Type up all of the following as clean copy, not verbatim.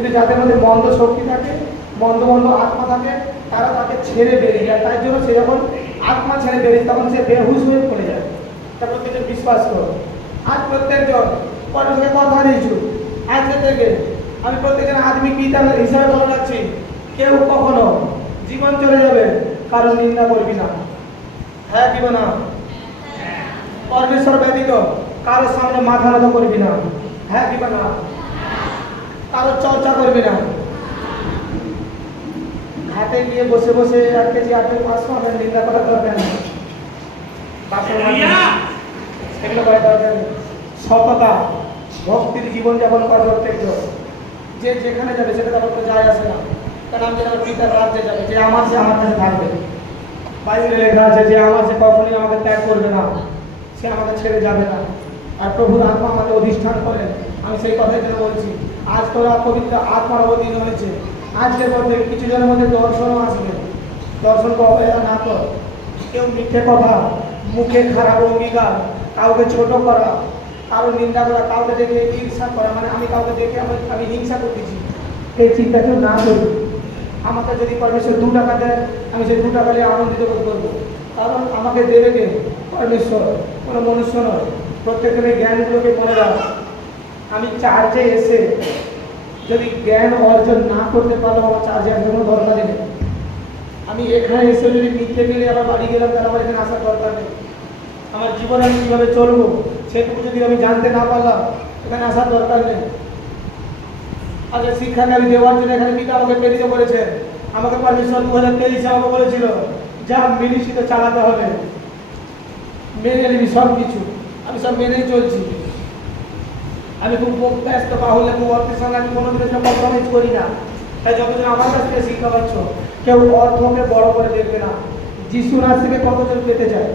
কিন্তু যাদের মধ্যে মন্দ শক্তি থাকে, মন্দ মন্দ আত্মা থাকে, তারা তাকে ছেড়ে বেরিয়ে যায়। তাই জন্য সে যখন আত্মা ছেড়ে বেরিয়ে তখন সে বেহুশ হয়ে পড়ে যায়। তা প্রত্যেকজন বিশ্বাস করো। আজ প্রত্যেকজন পরকে কথা দিয়েছু, আজকে থেকে আমি প্রত্যেকজন আদমি পিতা হিসাবে বলে রাখছি, কেউ কখনো জীবন চলে যাবে কারণ নিন্দা করবি না। হ্যাঁ দিব না? পরমেশ্বর ব্যতীত কারোর সামনে মাথা নত করবি না। হ্যাঁ দিব না? কারোর চর্চা করবি না। ঘাটে গিয়ে বসে বসে 1 কেজি আপেল 500 টাকা নিন্দা করার দরকার নেই। সেগুলো করার দরকার নেই। সততা ভক্তির জীবন যাপন করা প্রত্যেকজন। যে যেখানে যাবে সেটা তার তো যায় আসে না। কারণ আমি যেন পিতার রাজ্যে যাবে, যে আমার সে আমার কাছে থাকবে। বাইবেলে লেখা আছে যে আমার সে কখনোই আমাকে ত্যাগ করবে না, সে আমাকে ছেড়ে যাবে না। আর প্রভুর আত্মা আমাকে অধিষ্ঠান করেন। আমি সেই কথাই যেন বলছি, আজ তোরা পবিত্র আত্মার অধীন হয়েছে। আজকের মধ্যে কিছু জনের মধ্যে দর্শনও আসবে। দর্শনকে অবহেলা না কর। কেউ মিথ্যে কথা, মুখে খারাপ অঙ্গীকার, কাউকে ছোট করা, কারোর নিন্দা করা, কাউকে দেখে ঈর্ষা করা, মানে আমি কাউকে দেখে আমি হিংসা করতেছি, এই চিন্তা কেউ না করি। আমাকে যদি পরমেশ্বর 2 টাকা দেয়, আমি সেই 2 টাকা নিয়ে আনন্দিত বোধ করবো। কারণ আমাকে দেবে কে? পরমেশ্বর, কোনো মনুষ্য নয়। প্রত্যেকের এই জ্ঞানগুলোকে মনে রাখ। আমি চার্চে এসে যদি জ্ঞান অর্জন না করতে পারলাম, আমার চার্জে আর কোনো দরকার নেই। আমি এখানে এসে যদি মিথ্যে পেলে আবার বাড়ি গেলাম, তাহলে আমার এখানে আসার দরকার নেই। আমার জীবনে আমি কীভাবে চলবো সেটুকু যদি আমি জানতে না পারলাম, এখানে আসার দরকার নেই। আজকে শিক্ষাকে আমি দেওয়ার জন্য এখানে পিতা আমাকে প্রেরিত করেছেন। আমাকে পরমেশ্বর 2023 আমাকে বলেছিল, যা মিনিস্ট্রি তো চালাতে হবে, মেনে নিবি সব কিছু। আমি সব মেনেই চলছি। আমি খুব ব্যস্ত, বাহুল্য, খুব অর্থের সঙ্গে আমি কোনোদিনের সঙ্গে কম্প্রোমাইজ করি না। তাই যতজন আমার কাছ থেকে শিক্ষা পাচ্ছ, কেউ অর্থকে বড় করে দেখবে না। যিশু নাসরিকে কতজন পেতে যায়?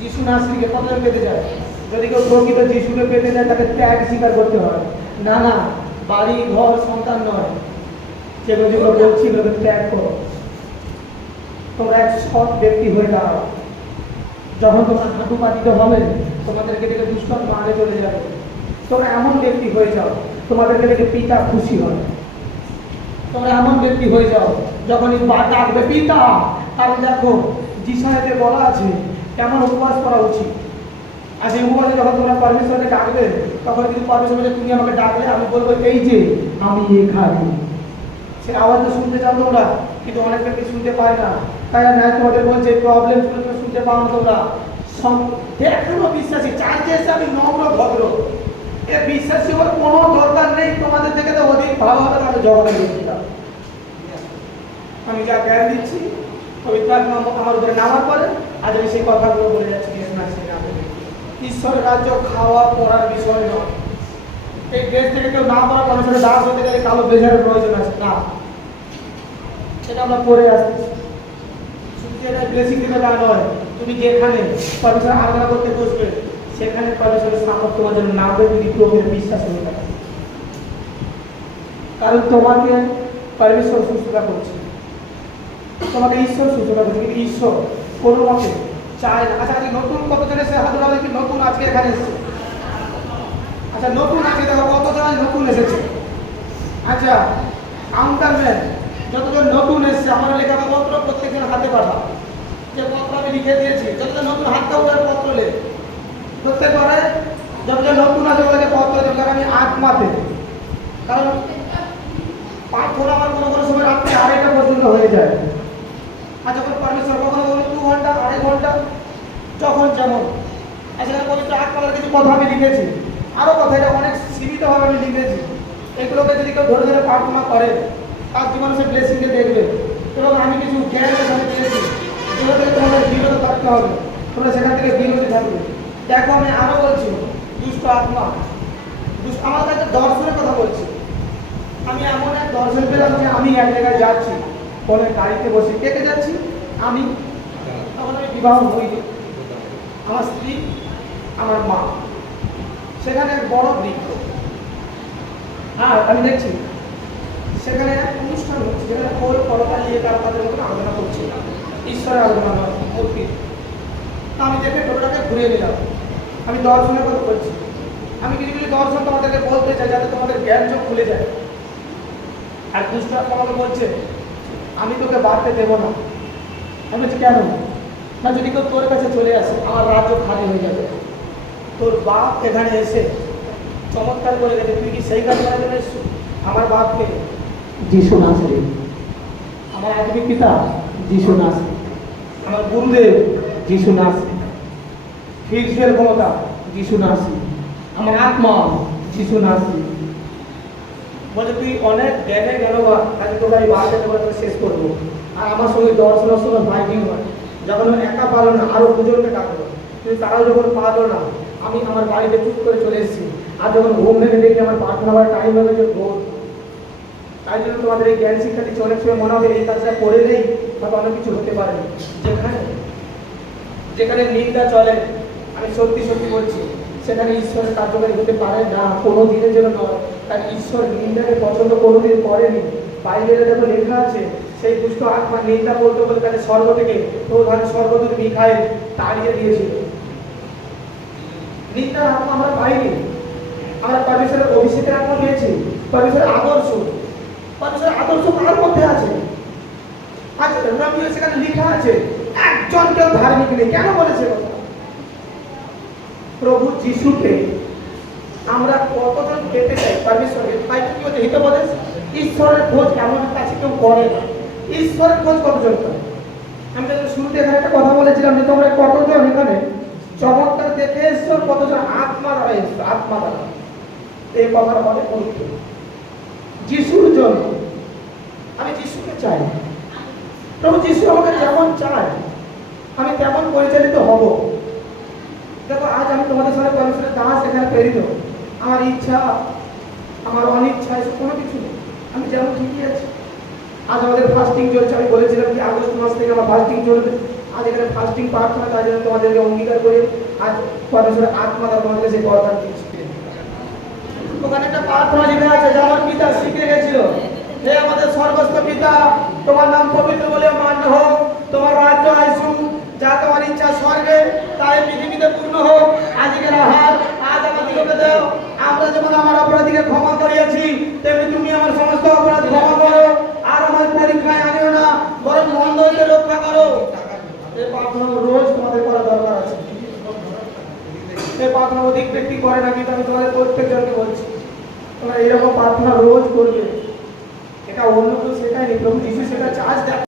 যিশু নাসরিকে কতজন পেতে যায়? যদি কেউ প্রকৃত যিশুকে পেতে যায়, তাকে ত্যাগ স্বীকার করতে হয়। না না, বাড়ি ঘর সন্তান নয়, যেগুলো যেগুলো বলছি এগুলোকে ত্যাগ করো। তোমরা এক সৎ ব্যক্তি হয়ে দাঁড়াও। যখন তোমরা হাঁটু পাতিতে হবে, তোমাদেরকে দেখে দুষ্কর্ম আগে চলে যাবে। তোমরা এমন ব্যক্তি হয়ে যাও, তোমাদেরকে দেখে পিতা খুশি হয়। তোমরা এমন ব্যক্তি হয়ে যাও, যখনই ডাকবে পিতা, তাহলে দেখো যিশায়াতে বলা আছে কেমন উপবাস করা উচিত। আর সেই উপবাসে যখন তোমরা পরমেশ্বরকে ডাকবে, তখন কিন্তু পরমেশ্বর বলে, তুমি আমাকে ডাকলে আমি বলবো এই যে আমি এখানে। সে আওয়াজটা শুনতে চাও তোমরা, কিন্তু অনেক ব্যক্তি শুনতে পায় না। তাই না তোমাদের বলছে প্রবলেমগুলো তুমি শুনতে পাও না তোমরা। এখনো বিশ্বাসী চার্চে এসে আমি নম্র ভদ্র, এ বিশ্বাসী হওয়ার কোনো দরকার নেই। তোমাদের থেকে তো অধিক ভালো হবে না। আমি জগতে দিচ্ছিলাম, আমি যা জ্ঞান দিচ্ছি পবিত্র আত্মা আমার উপরে নামার পরে আজ আমি সেই কথাগুলো বলে যাচ্ছি। ঈশ্বরের রাজ্য খাওয়া পড়ার বিষয় নয়। এই দেশ থেকে কেউ না পড়া পরমেশ্বরের দাস হতে গেলে কালো বেজারের প্রয়োজন আছে না, সেটা আমরা পড়ে আসছি। শুধু এটা ব্লেসিং দিতে তা নয়, তুমি যেখানে পরমেশ্বর আরাধনা করতে বসবে, সেখানে পরমেশ্বরের সামর্থ্য তোমার জন্য নামবে, যদি প্রভুর বিশ্বাস হয়ে থাকে। কারণ তোমাকে পরমেশ্বর সুস্থতা করছে, তোমাকে ঈশ্বর সুস্থতা করছে, কিন্তু ঈশ্বর কোনো মতে চায় না। আচ্ছা, আজকে নতুন কতজন এসে হাত ধরা কি নতুন আজকে এখানে এসেছে? আচ্ছা, নতুন আজকে দেখো কতজন নতুন এসেছে। আচ্ছা, কাউন্টারম্যান যতজন নতুন এসেছে, আমার লেখা পত্র প্রত্যেকজন হাতে পাঠা। যে পত্র আমি লিখে দিয়েছি, যতজন নতুন হাতটা উঠার পত্র লে প্রত্যেকবারে যতজন নতুন আছে ওদেরকে পত্র দেবেন। আমি আত্মাতে, কারণ প্রার্থনা আমার কোনো কোনো সময় রাত্রে 2:30টা পর্যন্ত হয়ে যায়। আর যখন পরমেশ্বর কখনো কখনো 2 ঘন্টা 2.5 ঘন্টা যখন যেমন। আর সেখানে পবিত্র আত্মার কিছু কথা আমি লিখেছি, আরও কথা, এটা অনেক সীমিতভাবে আমি লিখেছি। এগুলোকে যদি কেউ ধরে ধরে প্রার্থনা করে, তার জীবনে সে ব্লেসিংকে দেখবে। এবং আমি কিছু জ্ঞানের সাথে দিয়েছি, যেগুলো থেকে তোমাদের বিরত থাকতে হবে, তোমরা সেখান থেকে বিরতি থাকবে। দেখো আমি আরও বলছি, দুষ্ট আত্মা আমার কাছে দর্শনের কথা বলছি। আমি এমন এক দর্শন পেলাম যে আমি এক জায়গায় যাচ্ছি, ফলে গাড়িতে বসে কে কে যাচ্ছি? আমি। তখন আমি বিবাহ হইনি, আমার স্ত্রী, আমার মা। সেখানে এক বড় বৃক্ষ, আর আমি দেখছি সেখানে এক অনুষ্ঠান হচ্ছে, যেখানে খোল কলকা নিয়ে তাদের মতন আলোচনা করছি, ঈশ্বরের আলোচনা মূর্তি। আমি দেখে টোটোটাকে ঘুরিয়ে নিলাম। আমি দর্শনের কথা বলছি। আমি কিছু কিছু দর্শন তোমাদেরকে বলতে চাই, যাতে তোমাদের জ্ঞান চোখ খুলে যায়। আর দুষ্ট আত্মা আমাকে বলছে আমি তোকে বাড়তে দেবো না। আমি বলছি কেন? না, যদি কেউ তোর কাছে চলে আসে আমার রাজ্য খালি হয়ে যাবে। তোর বাপ এখানে এসে চমৎকার করে গেছে, তুই কি সেই কাজ করার জন্য এসেছিস? আমার বাপকে যিশু নাসরি, আমার আধ্যাত্মিক পিতা যিশু নাসরি, আমার গুরুদেব যিশু নাসরি, ফিজিক্যাল ক্ষমতা যিশু নাসরি, আমার আত্মা যিশু নাসরি। বলে তুই অনেক জ্ঞানে জ্ঞানবা, কাজে তোকে আমি বাড়তে দেবো, তোকে শেষ করবো। আর আমার সঙ্গে 10 সময় ফাইটিং হয়, যখন ও একা পারলো না আরো দুজনকে ডাকলো, কিন্তু তারাও যখন পারলো না আমি আমার বাড়িতে চুপ করে চলে এসেছি। আর যখন ঘুম ভেঙে দেখি আমার প্রার্থনা করার টাইম হয়ে গেছে ভোর। তাই জন্য তোমাদের এই জ্ঞান শিক্ষা দিচ্ছে, অনেক সময় মনে হবে এই কাজটা করে নেই তবে অনেক কিছু হতে পারে। যেখানে যেখানে নিন্দা চলে, আমি সত্যি সত্যি বলছি, সেখানে ঈশ্বরের কার্যকারী হতে পারে না, কোনো দিনের জন্য নয়। কারণ ঈশ্বর নিন্দাকে পছন্দ কোনোদিন করেনি। বাইবেলে দেখো লেখা আছে, সেই দুষ্ট আত্মা নিন্দা করতে বলে তাকে স্বর্গ থেকে প্রধান স্বর্গদূত মিখাইল তাড়িয়ে দিয়েছিল। নিন্দার আত্মা আমরা পাইনি, আমরা পরমেশ্বরের অভিষেকের আত্মা পেয়েছি। পরমেশ্বরের আদর্শ, পরমেশ্বরের আদর্শ কার মধ্যে আছে? আচ্ছা, রবিও সেখানে লেখা আছে একজন কেউ ধার্মিক নেই। কেন বলেছে কথা? প্রভু যিশুকে আমরা কতজন পেতে চাই পরমেশ্বরের? বাইবেল কি বলছে? হিতোপদেশ, ঈশ্বরের খোঁজ এমন কাছে কেউ করে না। ঈশ্বরের খোঁজ কতজন করে? আমি যখন শুরুতে এখানে একটা কথা বলেছিলাম যে তোমরা কতজন এখানে চমৎকার দেখে এসছো, কতজন আত্মা দ্বারা এসছো, আত্মা দ্বারা। এই কথার অনেক গুরুত্ব। যিশুর জন্য আমি যিশুকে চাই, প্রভু যিশু আমাকে যেমন চায় আমি তেমন পরিচালিত হব। দেখো আজ আমি তোমাদের সাথে পরমেশ্বরের দাস এখানে প্রেরিত, আমার ইচ্ছা আমার অনিচ্ছা এসব কোনো কিছু নেই, আমি যেমন ঠিকই আছি। আজ আমাদের ফাস্টিং চলছে, আমি বলেছিলাম কি আগস্ট মাস থেকে আমার ফাস্টিং চলবে। আজ এখানে ফাস্টিং প্রার্থনা, তাই জন্য তোমাদেরকে অঙ্গীকার করে আজ পরমেশ্বরের আত্মা দ্বারা তোমাদেরকে সেই বরদান দিচ্ছি। ওখানে একটা প্রার্থনা লিখে আছে যে আমার পিতা শিখে গেছিল, হে আমাদের স্বর্গস্থ পিতা, তোমার নাম পবিত্র বলে মান্য হোক, তোমার রাজ্য আসুক, যা তোমার ইচ্ছা স্বর্গে তাই পৃথিবীতে পূর্ণ হোক। আজকের আহার আজ আমাদেরকে দাও, আমরা যেমন আমার অপরাধীকে ক্ষমা করিয়াছি তেমনি তুমি আমার সমস্ত অপরাধ ক্ষমা করো, আর আমার পরীক্ষায় আনিও না, বরং মন্দ হইতে রক্ষা করো। এই প্রার্থনা রোজ তোমাদের করা দরকার আছে। এই প্রার্থনা অধিক ব্যক্তি করে না, কিন্তু আমি তোমাদের প্রত্যেকজনকে বলছি তোমরা এরকম প্রার্থনা রোজ করবে। এটা অন্য কেউ শেখায়নি, প্রভু যিশু শেখাচ্ছে। আজ